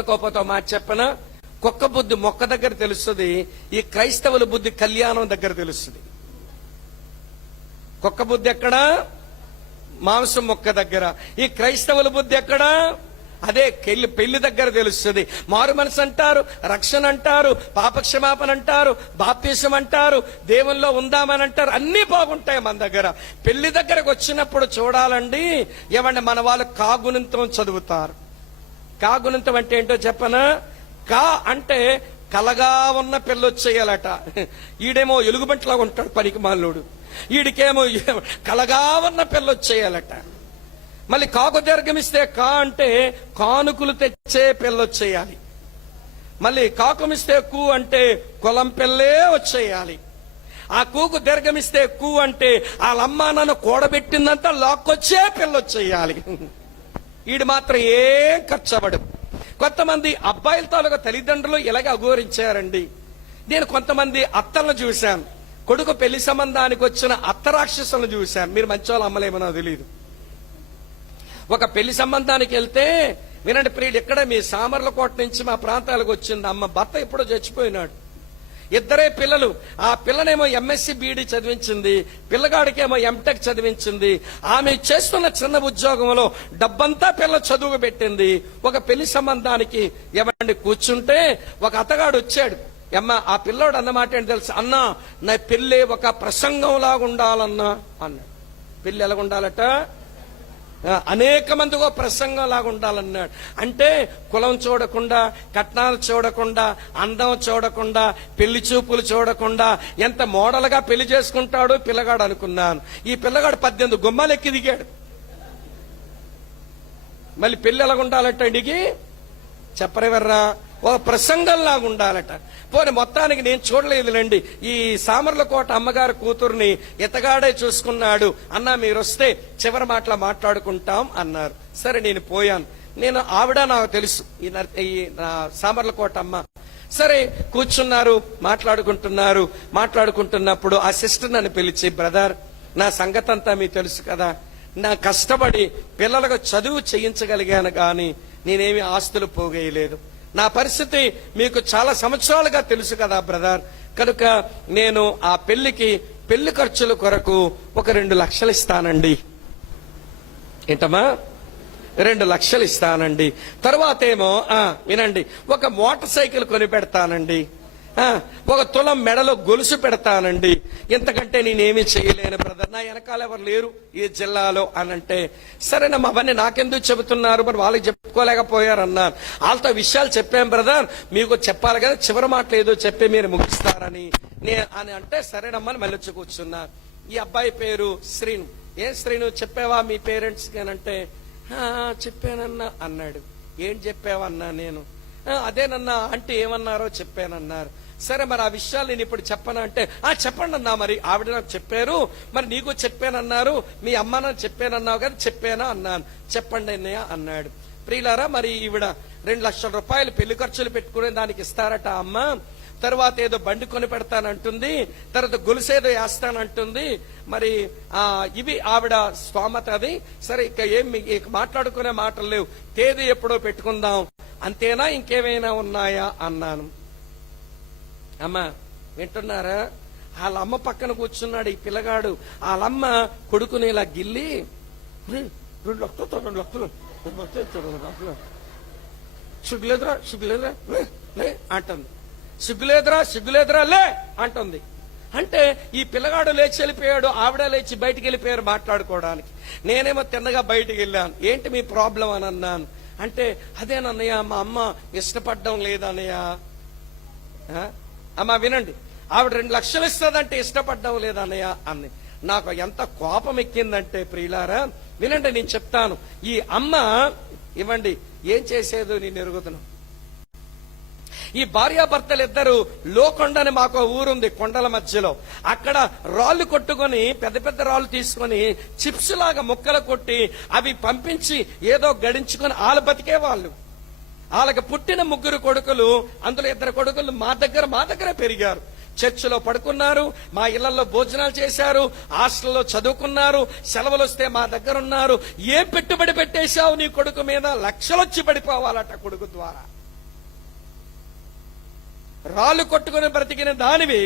అనుకోపోతావు మాట చెప్పన? కుక్క బుద్ధి మొక్క దగ్గర తెలుస్తుంది ఈ క్రైస్తవుల బుద్ధి కళ్యాణం దగ్గర తెలుస్తుంది. కుక్క బుద్ధి ఎక్కడ? మాంసం మొక్క దగ్గర. ఈ క్రైస్తవుల బుద్ధి ఎక్కడ? అదే పెళ్ళి పెళ్ళి దగ్గర తెలుస్తుంది. మారు మనసు అంటారు రక్షణ అంటారు పాపక్షమాపణ అంటారు బాప్తీసం అంటారు దేవుల్లో ఉందామని అంటారు. అన్ని బాగుంటాయి మన దగ్గర. పెళ్ళి దగ్గరకు వచ్చినప్పుడు చూడాలండి ఏమంటే మన వాళ్ళు కాగుణంతో చదువుతారు. కాగుణంతం అంటే ఏంటో చెప్పనా? కా అంటే కలగా ఉన్న పిల్లొచ్చేయాలట ఈడేమో ఎలుగుబంటిలాగా ఉంటాడు పనికి మాలోడు. ఈడికేమో కలగా ఉన్న పిల్లొచ్చేయాలట మళ్ళీ కాకు దీర్ఘమిస్తే కా అంటే కానుకులు తెచ్చే పిల్లొచ్చేయాలి మళ్ళీ కాకుమిస్తే కు అంటే కులం పిల్లే వచ్చేయాలి. ఆ కూకు దీర్ఘమిస్తే కు అంటే వాళ్ళమ్మ నన్ను కూడబెట్టిందంతా లాక్కొచ్చే పిల్లొచ్చేయాలి ఈడు మాత్రం ఏం ఖర్చబడు. కొంతమంది అబ్బాయిల తాలూకా తల్లిదండ్రులు ఇలాగ అఘోరించారండి. నేను కొంతమంది అత్తలను చూశాను. కొడుకు పెళ్ళి సంబంధానికి వచ్చిన అత్తరాక్షసులను చూశాను. మీరు మంచి వాళ్ళు అమ్మలేమనో తెలియదు ఒక పెళ్ళి సంబంధానికి వెళ్తే వినండి ప్రియుడు ఇక్కడ మీ సామర్లకోట నుంచి మా ప్రాంతాలకు వచ్చింది అమ్మ భర్త ఎప్పుడో చచ్చిపోయినాడు. ఇద్దరే పిల్లలు. ఆ పిల్లనేమో ఎంఎస్సి బీడీ చదివించింది పిల్లగాడికేమో ఎంటెక్ చదివించింది. ఆమె చేస్తున్న చిన్న ఉద్యోగంలో డబ్బంతా పిల్ల చదువు పెట్టింది. ఒక పెళ్ళి సంబంధానికి ఎవరిని కూర్చుంటే ఒక అతగాడు వచ్చాడు. ఎమ్మ ఆ పిల్లోడు అన్నమాట ఏంటి తెలుసు? అన్నా నా పెళ్ళి ఒక ప్రసంగం లాగా ఉండాలన్నా అన్నాడు. పెళ్ళి ఎలాగుండాలట? అనేక మందిగో ప్రసంగం లాగా ఉండాలన్నాడు. అంటే కులం చూడకుండా కట్నాలు చూడకుండా అందం చూడకుండా పెళ్ళి చూపులు చూడకుండా ఎంత మోడల్గా పెళ్ళి చేసుకుంటాడో పిల్లగాడు అనుకున్నాను. ఈ పిల్లగాడు పద్దెనిమిది గుమ్మాలు ఎక్కి దిగాడు. మళ్ళీ పెళ్ళి ఎలాగ అడిగి చెప్పరెవర్రా ఒక ప్రసంగంలాగా ఉండాలట. పోనీ మొత్తానికి నేను చూడలేదులేండి. ఈ సామర్లకోట అమ్మగారి కూతుర్ని ఇతగాడే చూసుకున్నాడు అన్నా మీరు వస్తే చివరి మాటల మాట్లాడుకుంటాం అన్నారు. సరే నేను పోయాను. నేను ఆవిడ నాకు తెలుసు. ఈ నర్- ఈ నా సామర్లకోట అమ్మ. సరే కూర్చున్నారు మాట్లాడుకుంటున్నారు. మాట్లాడుకుంటున్నప్పుడు ఆ సిస్టర్ నన్ను పిలిచి బ్రదర్ నా సంగతంతా మీకు తెలుసు కదా. నా కష్టపడి పిల్లలకు చదువు చేయించగలిగాను కానీ నేనేమి ఆస్తులు పోగేయలేదు. నా పరిస్థితి మీకు చాలా సంవత్సరాలుగా తెలుసు కదా బ్రదర్ కనుక నేను ఆ పెళ్ళికి పెళ్ళి ఖర్చుల కొరకు ఒక రెండు లక్షలు ఇస్తానండి. ఏంటమ్మా? రెండు లక్షలు ఇస్తానండి. తర్వాత ఏమో వినండి. ఒక మోటార్ సైకిల్ కొని పెడతానండి. ఒక తులం మెడలో గొలుసు పెడతానండి. ఇంతకంటే నేనేమి చేయలేను బ్రదర్ నా వెనకాల ఎవరు లేరు ఈ జిల్లాలో అని అంటే సరేనమ్మా అవన్నీ నాకెందుకు చెబుతున్నారు? మరి వాళ్ళకి చెప్పుకోలేకపోయారు వాళ్ళతో విషయాలు చెప్పాం బ్రదర్ మీకు చెప్పాలి కదా చివరి మాటలు ఏదో చెప్పి మీరు ముగిస్తారని. నేను అని అంటే సరేనమ్మా అని మళ్ళీ వచ్చి కూర్చున్నారు ఈ అబ్బాయి పేరు శ్రీను. ఏం శ్రీను? చెప్పావా మీ పేరెంట్స్ అంటే చెప్పానన్నా అన్నాడు. ఏం చెప్పావన్నా నేను? అదేనన్నా అంటే ఏమన్నారో చెప్పానన్నారు. సరే మరి ఆ విషయాలు నేను ఇప్పుడు చెప్పనా అంటే ఆ చెప్పండి అన్నా మరి ఆవిడ నాకు చెప్పారు మరి నీకు చెప్పానన్నారు మీ అమ్మ నాకు చెప్పానన్నావు కదా చెప్పానా అన్నాను. చెప్పండి అన్నయ్య అన్నాడు. ప్రియులారా మరి ఈవిడ రెండు లక్షల రూపాయలు పెళ్ళి ఖర్చులు పెట్టుకునే దానికి ఇస్తారట అమ్మ. తర్వాత ఏదో బండి కొని పెడతానంటుంది తర్వాత గొలుసేదో వేస్తానంటుంది. మరి ఆ ఇవి ఆవిడ స్వామత అది. సరే ఇక ఏం మాట్లాడుకునే మాటలు లేవు. తేదీ ఎప్పుడో పెట్టుకుందాం. అంతేనా ఇంకేమైనా ఉన్నాయా? అన్నాను. అమ్మా వింటున్నారా? వాళ్ళ అమ్మ పక్కన కూర్చున్నాడు ఈ పిల్లగాడు. వాళ్ళమ్మ కొడుకుని ఇలా గిల్లి రెండు లక్షలు రెండు లక్షలు? సిగ్గులేదురా సిగ్గులేదురా లే, అంటుంది. సిగ్గులేదురా సిగ్గులేదురా లే అంటుంది. అంటే ఈ పిల్లగాడు లేచి వెళ్ళిపోయాడు ఆవిడ లేచి బయటికి వెళ్ళిపోయారు మాట్లాడుకోవడానికి. నేనేమో తిన్నగా బయటికి వెళ్ళాను. ఏంటి మీ ప్రాబ్లం? అని అన్నాను. అంటే అదేనన్నయ్య మా అమ్మ ఇష్టపడడం లేదన్నయ్య. అమ్మా వినండి. ఆవిడ రెండు లక్షలు ఇస్తుందంటే ఇష్టపడ్డావు లేదన్నయ్య అంది. నాకు ఎంత కోపం ఎక్కిందంటే ప్రియులారా వినండి నేను చెప్తాను. ఈ అమ్మ ఇవ్వండి ఏం చేసేదో నేను ఎరుగుతున్నాను. ఈ భార్యాభర్తలు ఇద్దరు లోకొండ అని మాకు ఊరుంది కొండల మధ్యలో. అక్కడ రాళ్ళు కొట్టుకొని పెద్ద పెద్ద రాళ్ళు తీసుకొని చిప్స్ లాగా ముక్కలు కొట్టి అవి పంపించి ఏదో గడించుకొని ఆలు బతికే వాళ్ళు వాళ్ళకి పుట్టిన ముగ్గురు కొడుకులు అందులో ఇద్దరు కొడుకులు మా దగ్గర మా దగ్గర పెరిగారు. చర్చిలో పడుకున్నారు మా ఇళ్ళలో భోజనాలు చేశారు హాస్టల్లో చదువుకున్నారు సెలవులు వస్తే మా దగ్గర ఉన్నారు. ఏం పెట్టుబడి పెట్టేశావు నీ కొడుకు మీద? లక్షలొచ్చి పడిపోవాలట కొడుకు ద్వారా. రాళ్ళు కొట్టుకుని బ్రతికిన దానివి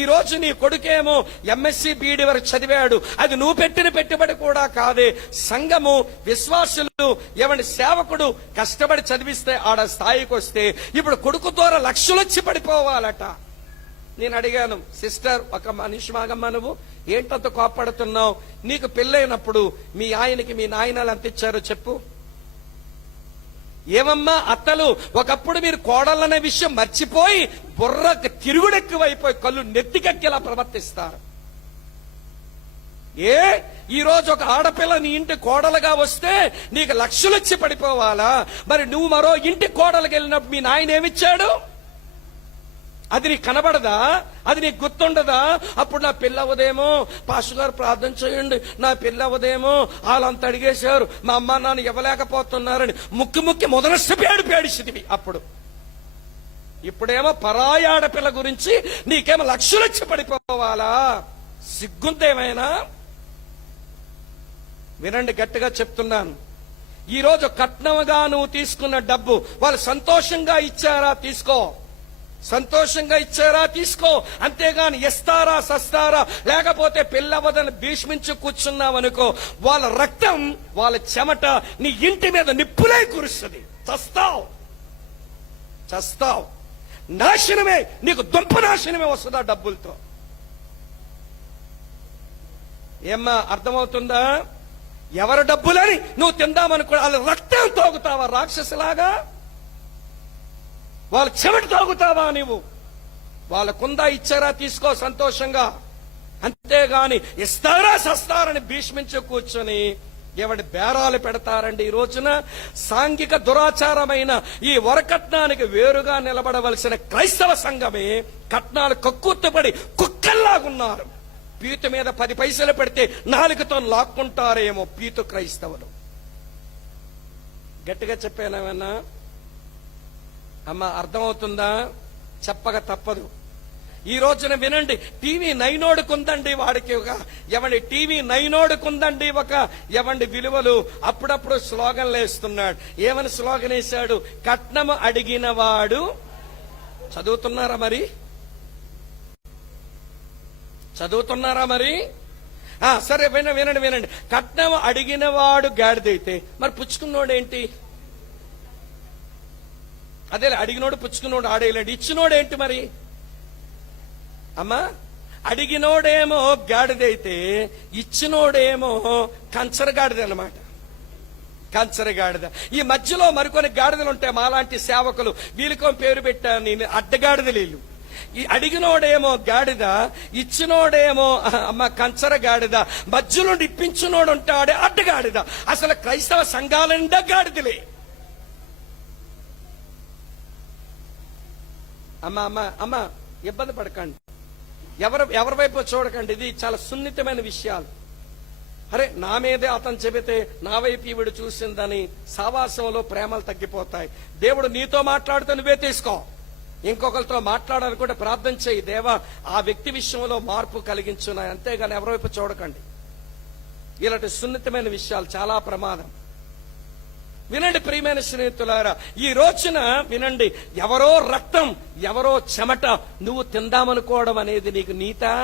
ఈ రోజు నీ కొడుకేమో ఎంఎస్సి బీడి వరకు చదివాడు. అది నువ్వు పెట్టిన పెట్టుబడి కూడా కాదే. సంఘము విశ్వాసులు ఎవరి సేవకుడు కష్టపడి చదివిస్తే ఆడ స్థాయికి వస్తే ఇప్పుడు కొడుకు ద్వారా లక్షలు వచ్చి పడిపోవాలట. నేను అడిగాను సిస్టర్ ఒక మనిషి మాగమ్మ నువ్వు? ఏంటంత కోపడుతున్నావు నీకు పెళ్ళైనప్పుడు మీ ఆయనకి మీ నాయనాలు ఎంత ఇచ్చారో చెప్పు. ఏమమ్మా అత్తలు ఒకప్పుడు మీరు కోడళ్ళనే విషయం మర్చిపోయి బుర్ర తిరుగుడెక్కువైపోయి కళ్ళు నెత్తికెక్కేలా ప్రవర్తిస్తారు. ఏ? ఈ రోజు ఒక ఆడపిల్ల నీ ఇంటి కోడలుగా వస్తే నీకు లక్షలు వచ్చి పడిపోవాలా? మరి నువ్వు మరో ఇంటి కోడలకు వెళ్ళినప్పుడు మీ నాయన ఏమిచ్చాడు? అది నీకు కనబడదా? అది నీకు గుర్తుండదా? అప్పుడు నా పిల్ల అవదేమో పాస్టర్ గారు ప్రార్థన చేయండి. నా పిల్ల అవదేమో వాళ్ళంతా అడిగేశారు మా అమ్మ నాన్న ఇవ్వలేకపోతున్నారని. ముక్కి ముక్కి మొదలస్ట పేడు అప్పుడు. ఇప్పుడేమో పరాయి ఆడపిల్ల గురించి నీకేమో లక్షలొచ్చి పడిపోవాలా? సిగ్గుంతేమైనా వినండి గట్టిగా చెప్తున్నాను. ఈరోజు కట్నముగా నువ్వు తీసుకున్న డబ్బు వాళ్ళు సంతోషంగా ఇచ్చారా? తీసుకో. సంతోషంగా ఇచ్చారా? తీసుకో. అంతేగాని ఎస్తారా సస్తారా? లేకపోతే పిల్లవదని భీష్మించి కూర్చున్నావనుకో వాళ్ళ రక్తం వాళ్ళ చెమట నీ ఇంటి మీద నిప్పులే కురుస్తుంది. చస్తావు. చస్తావు. నాశనమే. నీకు దుంప నాశనమే వస్తుందా డబ్బులతో? ఏమ్మా అర్థమవుతుందా? ఎవరి డబ్బులని నువ్వు తిందామనుకో వాళ్ళ రక్తం తోగుతావా రాక్షసులాగా? వాళ్ళ చెమట తాగుతావా నీవు? వాళ్ళ కుందా ఇచ్చారా తీసుకో సంతోషంగా. అంతేగాని ఇస్తారా సస్తారని భీష్మించి కూర్చొని ఎవడి బేరాలు పెడతారండి ఈ రోజున? సాంఘిక దురాచారమైన ఈ వరకట్నానికి వేరుగా నిలబడవలసిన క్రైస్తవ సంఘమే కట్నాలు కక్కుర్తుపడి కుక్కల్లాగున్నారు. పీతు మీద పది పైసలు పెడితే నాలుగుతో లాక్కుంటారేమో పీతు క్రైస్తవులు. గట్టిగా చెప్పానేమన్నా అమ్మ అర్థమవుతుందా? చెప్పక తప్పదు. ఈ రోజున వినండి టీవీ నైనోడుకుందండి వాడికి ఒక ఎవండి టీవీ నైనోడుకుందండి ఒక ఎవండి విలువలు అప్పుడప్పుడు స్లోగన్లు వేస్తున్నాడు ఏమని స్లోగన్ వేశాడు? కట్నము అడిగిన వాడు. చదువుతున్నారా మరి? చదువుతున్నారా మరి? సరే విన వినండి వినండి. కట్నం అడిగిన వాడు గాడిదైతే మరి పుచ్చుకున్నోడు ఏంటి అదే అడిగినోడు పుచ్చుకున్నోడు ఆడేయలేడు. ఇచ్చినోడు ఏంటి మరి? అమ్మా అడిగినోడేమో గాడిదైతే ఇచ్చినోడేమో కంచరగాడిద అనమాట కంచర గాడిద. ఈ మధ్యలో మరికొన్ని గాడిదలు ఉంటాయి మాలాంటి సేవకులు. వీళ్ళకో పేరు పెట్టాను నేను అడ్డగాడిద వీళ్ళు. ఈ అడిగినోడేమో గాడిద ఇచ్చినోడేమో అమ్మ కంచర గాడిద. మధ్యలో ఇప్పించినోడు ఉంటాడే అడ్డగాడిద. అసలు క్రైస్తవ సంఘాల నిండా గాడిదలే. అమ్మ అమ్మ అమ్మ ఇబ్బంది పడకండి. ఎవరు ఎవరి వైపు చూడకండి. ఇది చాలా సున్నితమైన విషయాలు. అరే నా మీదే అతను చెబితే నా వైపు ఈవిడు చూసిందని సావాసంలో ప్రేమలు తగ్గిపోతాయి. దేవుడు నీతో మాట్లాడితే నువ్వే తీసుకో. ఇంకొకరితో మాట్లాడాలనుకుంటే ప్రార్థన చేయి. దేవా ఆ వ్యక్తి విషయంలో మార్పు కలిగించున్నాయి. అంతేగాని ఎవరి వైపు చూడకండి. ఇలాంటి సున్నితమైన విషయాలు చాలా ప్రమాదం. వినండి ప్రియమైన స్నేహితులారా ఈ రోజున వినండి ఎవరో రక్తం ఎవరో చెమట నువ్వు తిందామనుకోవడం అనేది నీకు నీతా?